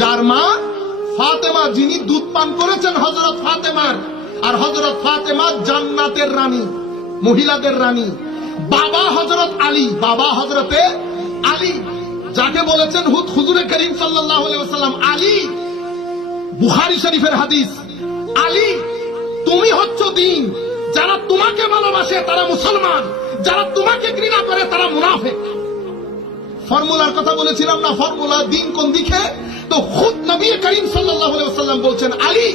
যার মা ফাতেমা যিনি দুধ পান করেছেন হযরত ফাতেমার, আর হযরত ফাতেমা জান্নাতের রানী, মহিলাদের রানী। বাবা হযরত আলী, বাবা হযরতে আলী, যাকে বলেছেন হুজুরে করিম সাল্লাল্লাহু আলাইহি ওয়াসাল্লাম আলী। বুখারী শরীফের হাদিস, আলী তুমি হচ্ছ দ্বীন, যারা তোমাকে ভালোবাসে তারা মুসলমান, যারা তোমাকে ঘৃণা করে তারা মুনাফিক। ফর্মুলার কথা বলেছিলাম না, ফর্মুলা দ্বীন কোন দিকে? তো খুদ নবী করিম সাল্লাল্লাহু আলাইহি ওয়াসাল্লাম বলছেন আলী,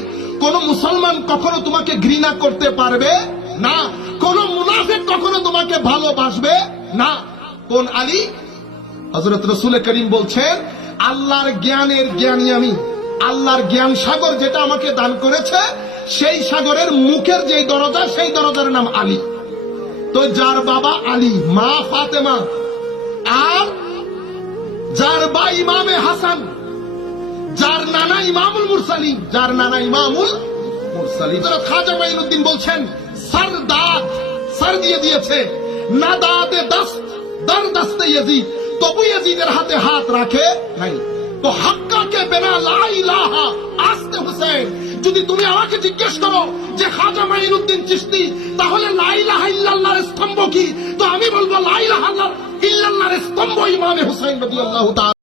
কোন মুসলমান কখনো তোমাকে ঘৃণা করতে পারবে না, কোন মুনাফিক কখনো তোমাকে ভালোবাসবে না। কোন আলী? হযরত রাসূল করিম বলছেন আল্লাহর জ্ঞানের জ্ঞানী আমি, আল্লাহর জ্ঞান সাগর যেটা আমাকে দান করেছে, সেই সাগরের মুখের যে দরজা, সেই দরজার নাম আলী। তো যার বাবা আলী, মা ফাতেমা, আর যার বা ইমামে হাসান, যার নানা ইমামুল মুরসালিন, যার নানা ইমামুল মুরসালিন। খাজা মাইনুদ্দিন বলছেন সরদাদ, সর দিয়ে দিয়েছে, না দাদে দস্ত দর দস্তে ইয়াজিদ, তবু ইয়াজিদের হাতে হাত রাখে নাই। তো হাক্কাকে বিনা লা ইলাহা আস্তে হুসেন, যদি তুমি আমাকে জিজ্ঞেস করো যে খাজা মাইনুদ্দিন চিশতি তাহলে লা ইলাহা ইল্লাল্লাহর স্তম্ভ কি, তো আমি বলবো লা ইলাহা ইল্লাল্লাহর স্তম্ভ ইমামে হুসাইন রাদিয়াল্লাহু তাআলা।